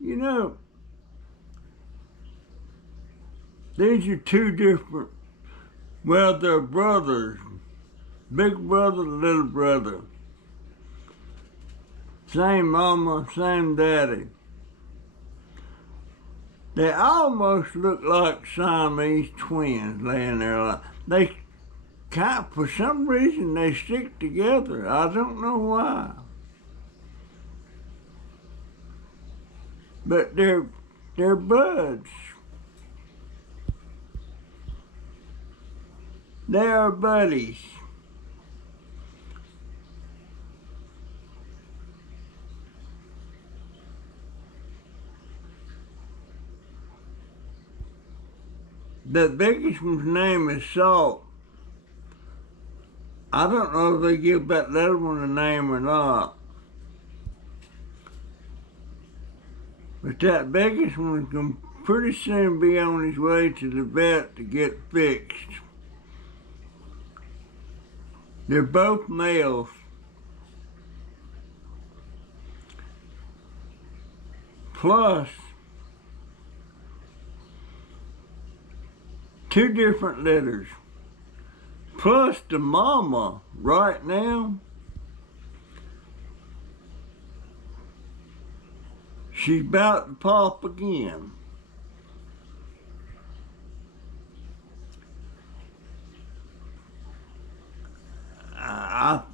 You know, these are two different, well, they're brothers. Big brother, little brother. Same mama, same daddy. They almost look like Siamese twins laying there. They for some reason, they stick together. I don't know why. But they're buds. They are buddies. The biggest one's name is Salt. I don't know if they give that little one a name or not. But that biggest one can pretty soon be on his way to the vet to get fixed. They're both males. Plus, two different litters. Plus the mama right now, she's about to pop again.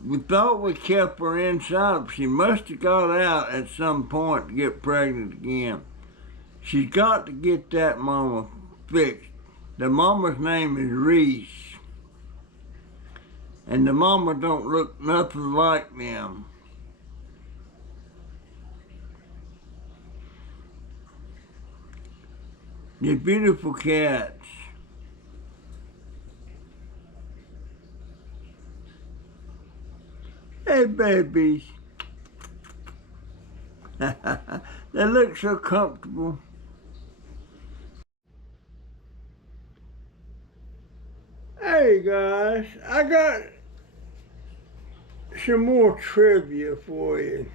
We thought we kept her inside, but she must have got out at some point to get pregnant again. She's got to get that mama fixed. The mama's name is Reese. And the mama don't look nothing like them. They're beautiful cats. Hey, babies. They look so comfortable. Hey, guys, I got some more trivia for you.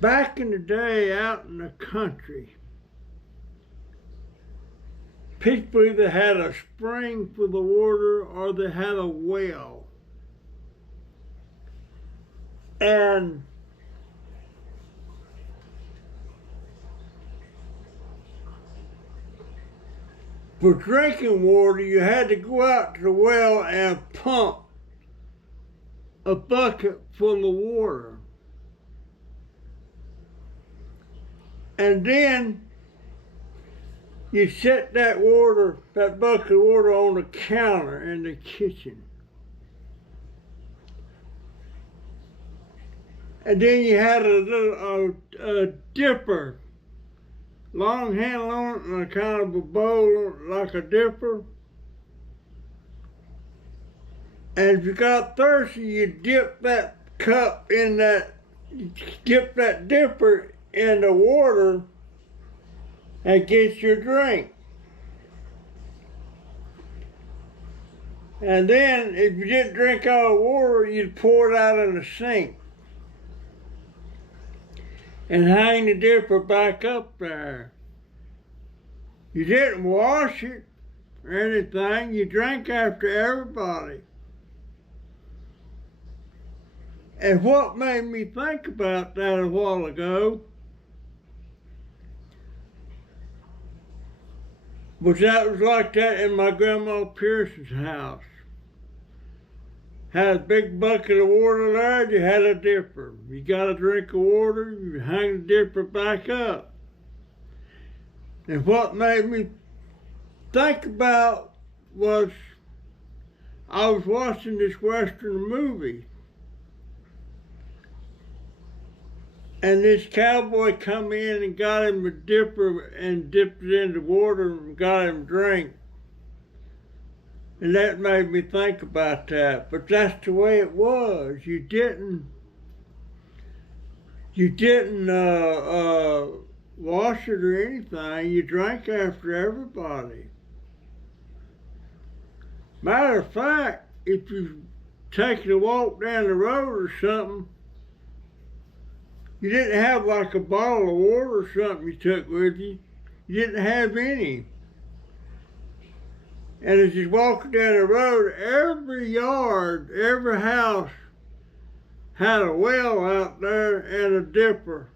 Back in the day out in the country, people either had a spring for the water or they had a well. And for drinking water, you had to go out to the well and pump a bucket full of water. And then you set that bucket of water on the counter in the kitchen. And then you had a little dipper, long handle on it and a kind of a bowl like a dipper. And if you got thirsty, you dip that dipper in the water and get your drink. And then if you didn't drink all the water, you'd pour it out in the sink and hang the dipper back up there. You didn't wash it or anything, you drank after everybody. And what made me think about that a while ago was like that in my grandma Pearson's house. Had a big bucket of water there, you had a dipper. You got a drink of water, you hang the dipper back up. And what made me think about was I was watching this Western movie. And this cowboy come in and got him a dipper and dipped it in the water and got him a drink. And that made me think about that. But that's the way it was. You didn't wash it or anything. You drank after everybody. Matter of fact, if you taking a walk down the road or something, you didn't have like a bottle of water or something you took with you. You didn't have any. And as you're walking down the road, every yard, every house had a well out there and a dipper.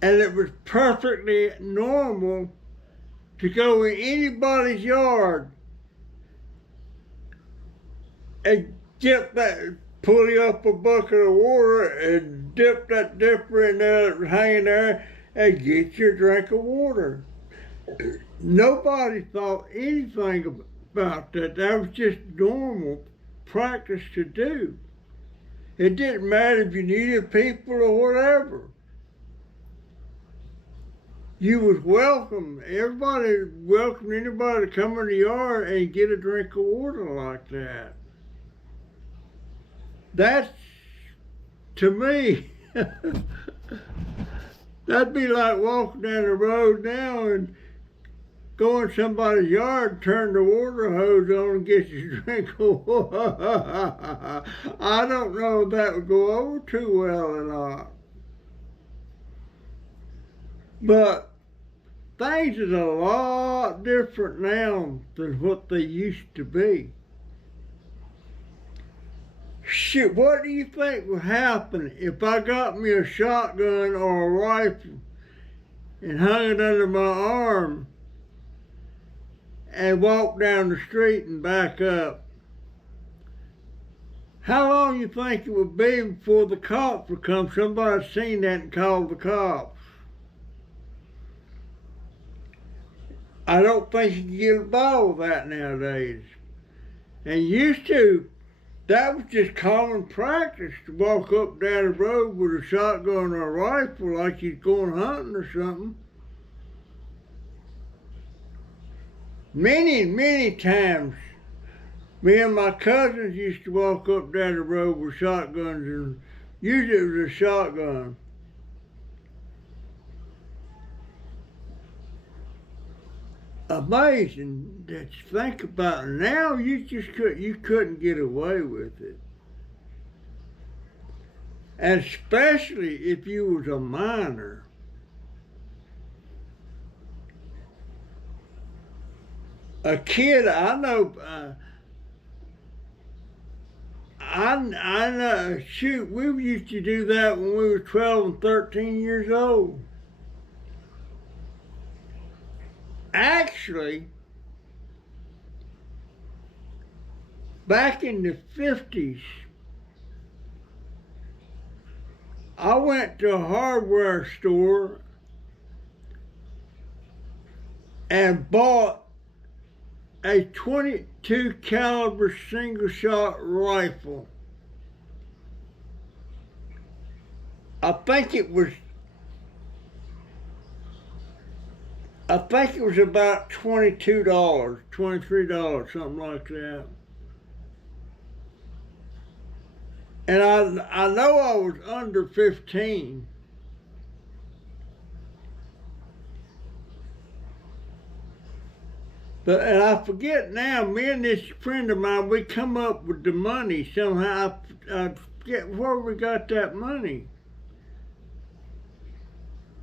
And it was perfectly normal to go in anybody's yard and get that, pull up a bucket of water and dip that dipper in there that was hanging there and get your drink of water. Nobody thought anything about that. That was just normal practice to do. It didn't matter if you needed people or whatever. You was welcome. Everybody welcomed anybody to come in the yard and get a drink of water like that. That's, to me, that'd be like walking down the road now and go in somebody's yard, turn the water hose on and get you a drink of water. I don't know if that would go over too well or not. But things is a lot different now than what they used to be. Shit, what do you think would happen if I got me a shotgun or a rifle and hung it under my arm and walked down the street and back up? How long you think it would be before the cops would come? Somebody seen that and called the cops. I don't think you can get by with that nowadays. And used to, that was just common practice to walk up down the road with a shotgun or a rifle like you're going hunting or something. Many times, me and my cousins used to walk up down the road with shotguns, and usually it was a shotgun. Amazing that you think about it. Now you couldn't get away with it. And especially if you was a minor. A kid, I know, I know, shoot, we used to do that when we were 12 and 13 years old. Actually, back in the 50s, I went to a hardware store and bought a .22 caliber single shot rifle. I think it was about $22, $23, something like that. And I know I was under 15. And I forget now, me and this friend of mine, we come up with the money somehow. I forget where we got that money.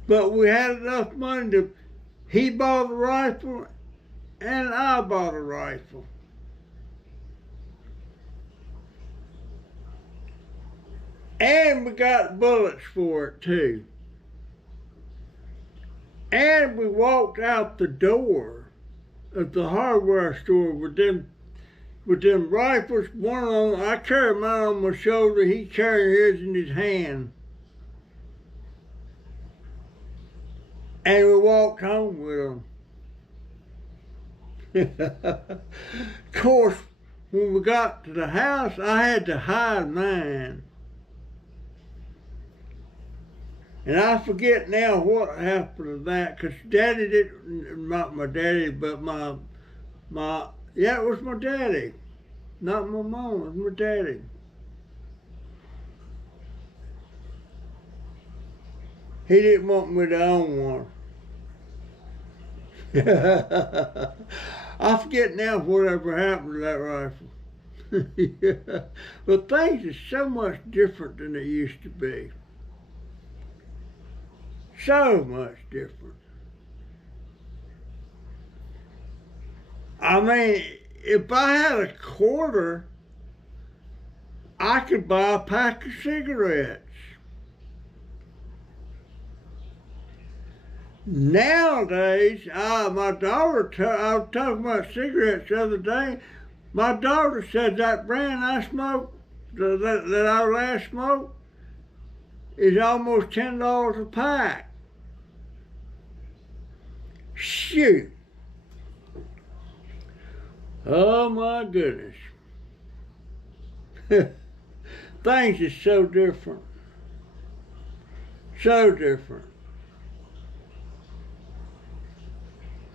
But we had enough money to, he bought a rifle and I bought a rifle. And we got bullets for it too. And we walked out the door of the hardware store with them rifles. One on, I carried mine on my shoulder, he carried his in his hand. And we walked home with them. Of course, when we got to the house, I had to hide mine. And I forget now what happened to that, because Daddy didn't, not my daddy, but my Yeah, it was my daddy. Not my mom, it was my daddy. He didn't want me to own one. I forget now whatever happened to that rifle. Yeah. But things are so much different than they used to be. So much different. I mean, if I had a quarter, I could buy a pack of cigarettes. Nowadays, my daughter, I was talking about cigarettes the other day. My daughter said that brand I smoked, that I last smoked, is almost $10 a pack. Shoot. Oh my goodness. Things are so different. So different.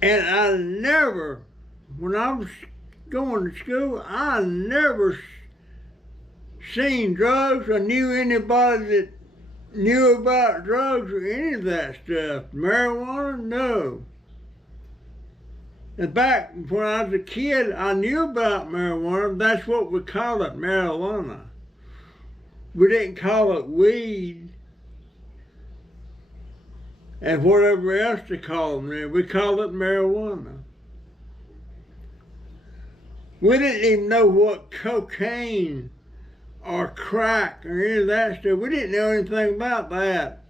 And I never, when I was going to school, I never seen drugs or knew anybody that knew about drugs or any of that stuff. Marijuana, no. And back when I was a kid, I knew about marijuana. That's what we called it, marijuana. We didn't call it weed and whatever else they call them there. We called it marijuana. We didn't even know what cocaine or crack or any of that stuff. We didn't know anything about that.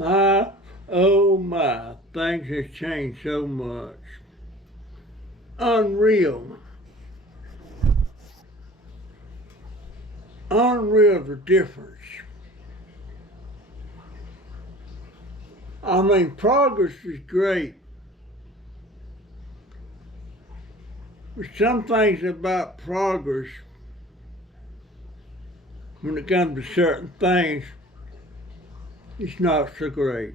Oh my, things have changed so much. Unreal. Unreal the difference. I mean, progress is great. But some things about progress, when it comes to certain things, it's not so great.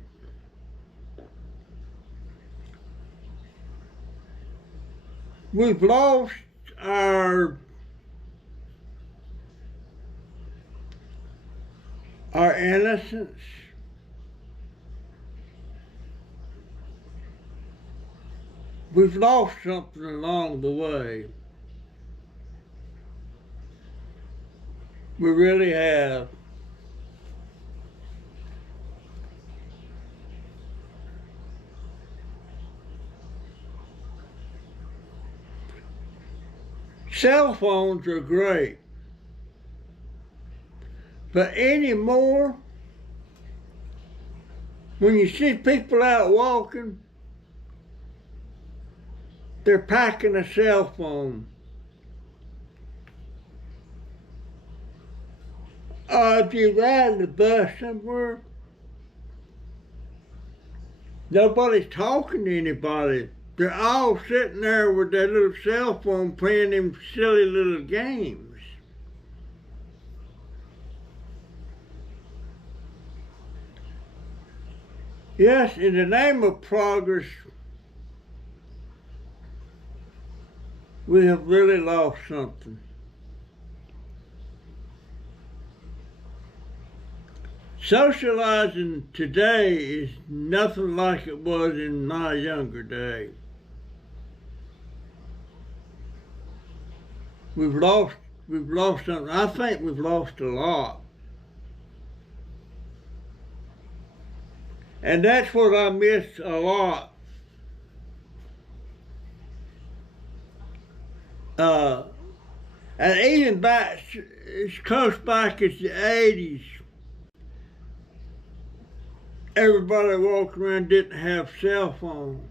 We've lost our innocence. We've lost something along the way. We really have. Cell phones are great, but anymore, when you see people out walking, they're packing a cell phone. If you're riding the bus somewhere, nobody's talking to anybody. They're all sitting there with their little cell phone playing them silly little games. Yes, in the name of progress, we have really lost something. Socializing today is nothing like it was in my younger day. We've lost something. I think we've lost a lot. And that's what I miss a lot. And even back, as close back as the 80s, everybody walking around didn't have cell phones.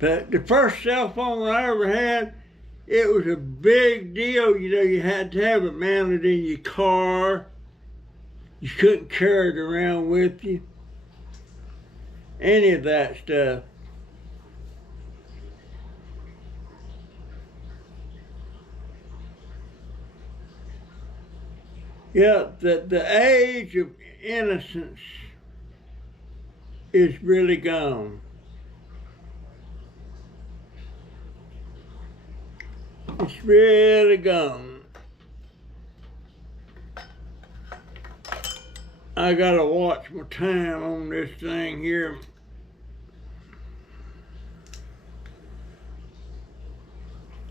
But the first cell phone I ever had, it was a big deal. You know, you had to have it mounted in your car. You couldn't carry it around with you. Any of that stuff. Yeah, the age of innocence is really gone. It's really gone. I gotta watch my time on this thing here.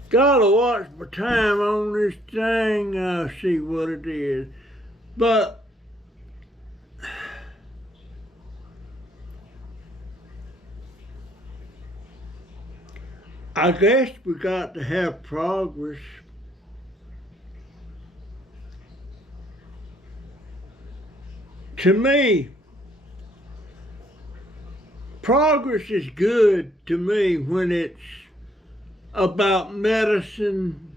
Gotta watch my time on this thing. I'll see what it is. But I guess we got to have progress. To me, progress is good to me when it's about medicine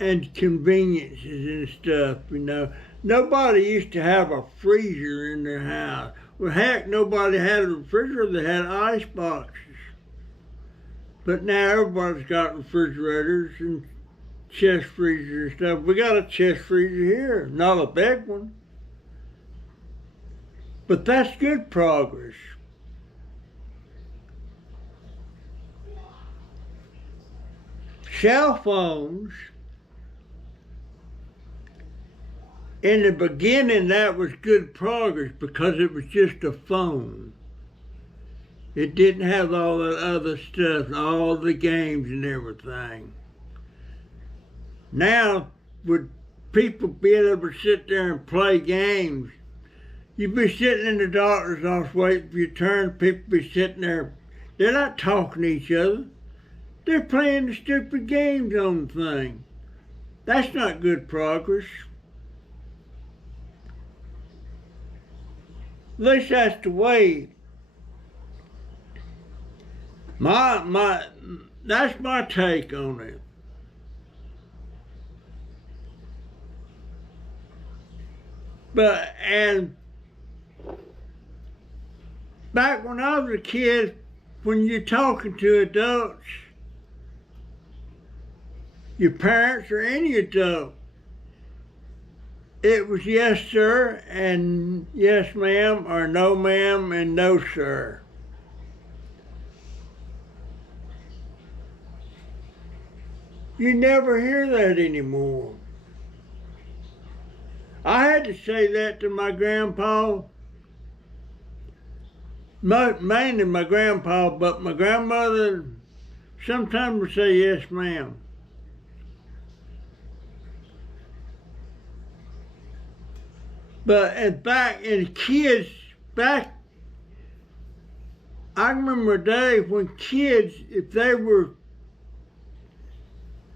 and conveniences and stuff, you know. Nobody used to have a freezer in their house. Well, heck, nobody had a refrigerator, they had ice boxes. But now everybody's got refrigerators and chest freezers and stuff. We got a chest freezer here, not a big one. But that's good progress. Cell phones, in the beginning, that was good progress because it was just a phone. It didn't have all that other stuff, all the games and everything. Now, would people be able to sit there and play games? You'd be sitting in the doctor's office waiting for your turn, people be sitting there. They're not talking to each other. They're playing the stupid games on the thing. That's not good progress. At least that's the way. That's my take on it. And back when I was a kid, when you're talking to adults, your parents or any adult, it was yes sir and yes ma'am, or no ma'am and no sir. You never hear that anymore. I had to say that to my grandpa, mainly my grandpa, but my grandmother sometimes would say yes ma'am. But I remember a day when kids, if there was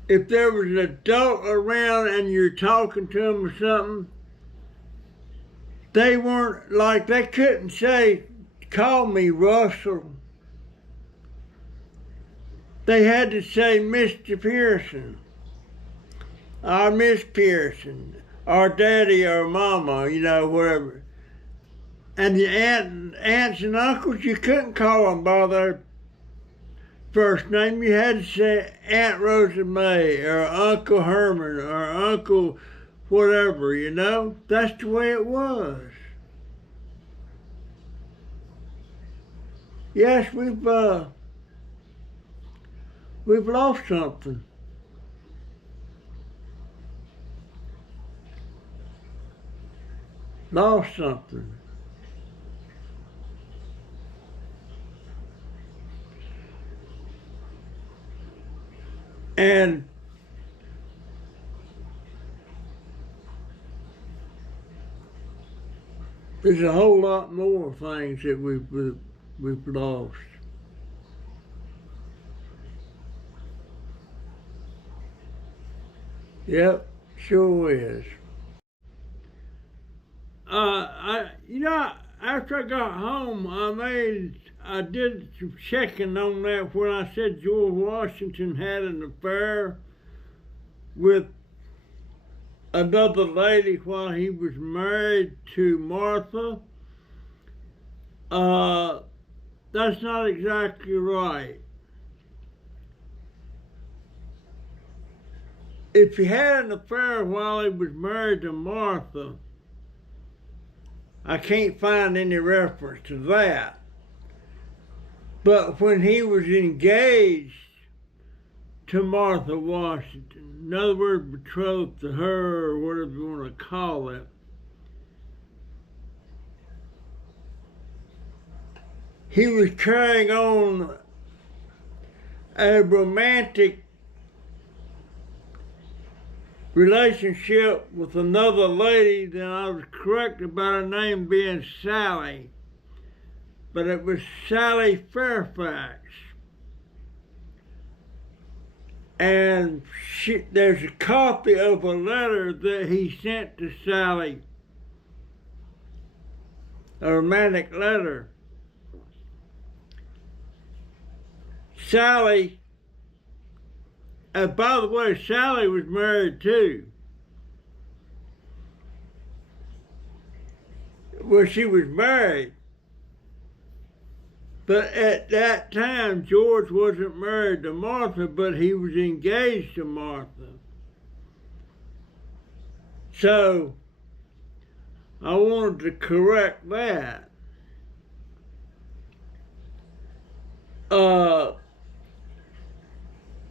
an adult around and you're talking to them or something, they couldn't say, call me Russell. They had to say Mr. Pearson, or Miss Pearson, or Daddy or Mama, you know, whatever. And the aunts and uncles, you couldn't call them by their first name. You had to say Aunt Rosa May, or Uncle Herman, or Uncle whatever, you know. That's the way it was. Yes, we've lost something. Lost something. And there's a whole lot more things that we've lost. Yep, sure is. After I got home, I did some checking on that when I said George Washington had an affair with another lady while he was married to Martha. That's not exactly right. if he had an affair while he was married to Martha, I can't find any reference to that. But when he was engaged to Martha Washington, in other words, betrothed to her, or whatever you want to call it, he was carrying on a romantic relationship with another lady. Then I was correct about her name being Sally, but it was Sally Fairfax. And there's a copy of a letter that he sent to Sally, a romantic letter. Sally, by the way, Sally was married too. Well, she was married. But at that time, George wasn't married to Martha, but he was engaged to Martha. So, I wanted to correct that.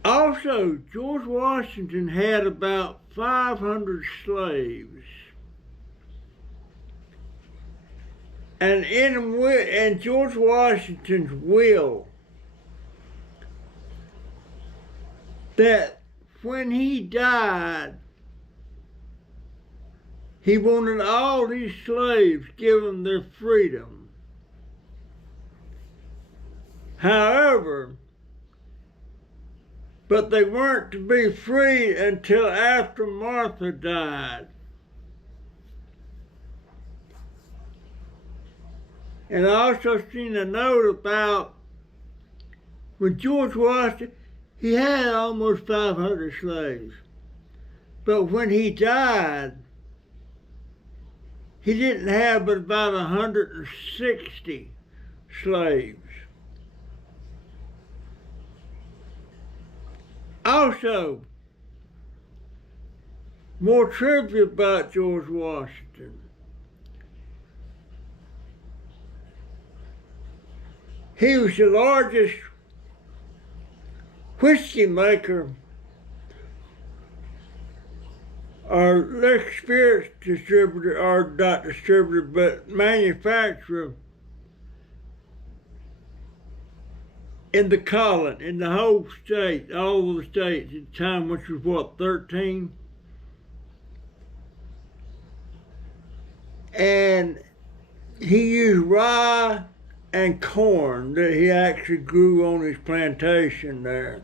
Also, George Washington had about 500 slaves. And in George Washington's will, that when he died, he wanted all these slaves given their freedom. However, but they weren't to be free until after Martha died. And I also seen a note about when George Washington, he had almost 500 slaves. But when he died, he didn't have but about 160 slaves. Also, more trivia about George Washington. He was the largest whiskey maker or liquor spirits distributor, or not distributor, but manufacturer in the colony, in the whole state, all of the states at the time, which was what, 13? And he used rye and corn that he actually grew on his plantation there.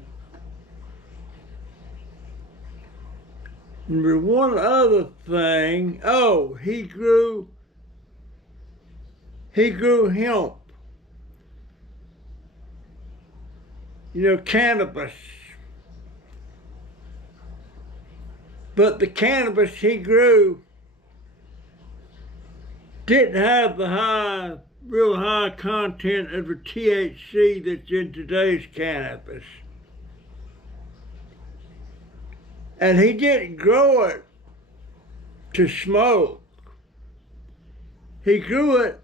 And there's one other thing. Oh, he grew hemp. You know, cannabis. But the cannabis he grew didn't have the real high content of the THC that's in today's cannabis. And he didn't grow it to smoke. He grew it,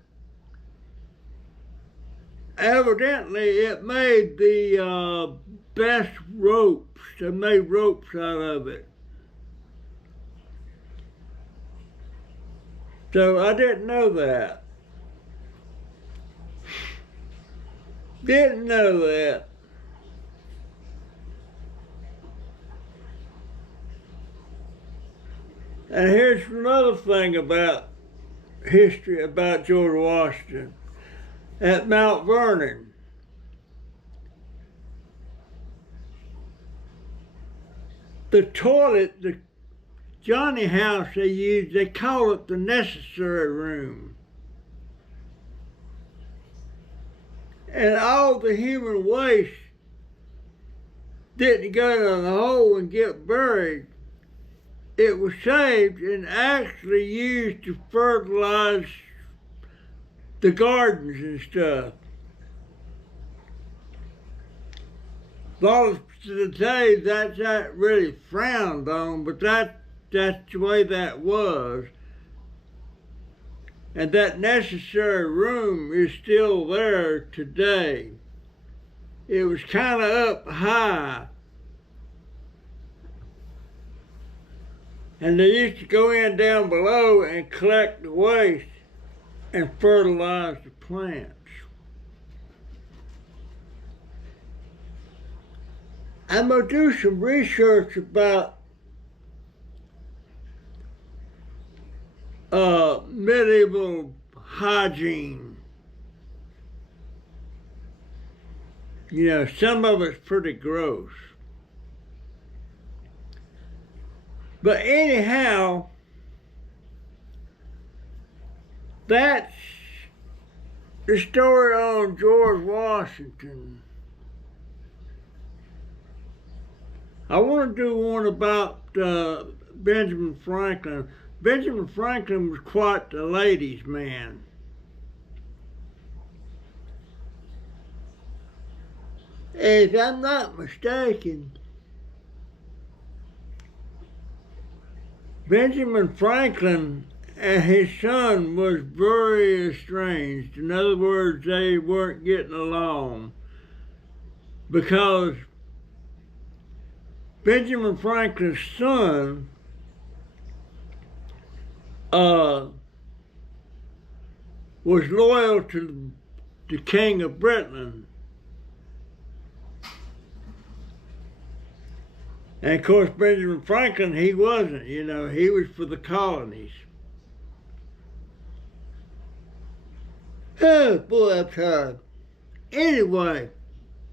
evidently it made the best ropes. They made ropes out of it. So I didn't know that. Didn't know that. And here's another thing about history about George Washington. At Mount Vernon, the toilet, the Johnny house they used, they call it the necessary room. And all the human waste didn't go in the hole and get buried. It was saved and actually used to fertilize the gardens and stuff. A lot of today that's not really frowned on, but that's the way that was. And that necessary room is still there today. It was kind of up high. And they used to go in down below and collect the waste and fertilize the plants. I'm going to do some research about medieval hygiene. You know, some of it's pretty gross. But anyhow, that's the story on George Washington. I want to do one about Benjamin Franklin. Benjamin Franklin was quite the ladies' man. If I'm not mistaken, Benjamin Franklin and his son was very estranged. In other words, they weren't getting along because Benjamin Franklin's son was loyal to the King of Britain. And of course, Benjamin Franklin, he wasn't, you know, he was for the colonies. Oh boy, I'm tired. Anyway,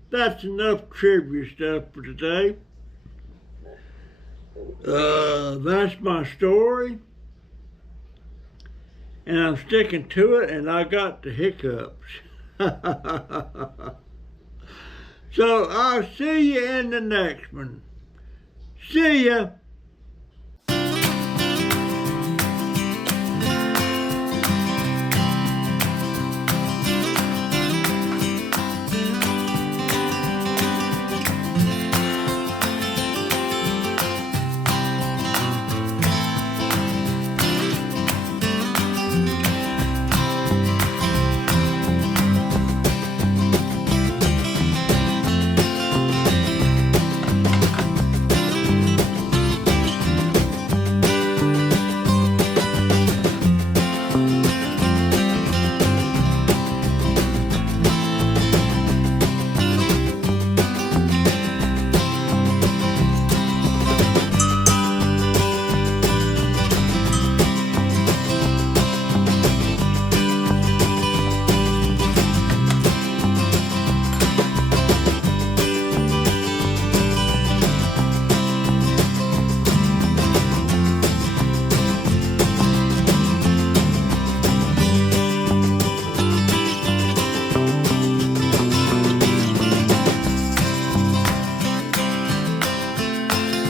that's enough trivia stuff for today. That's my story. And I'm sticking to it, and I got the hiccups. So I'll see you in the next one. See ya.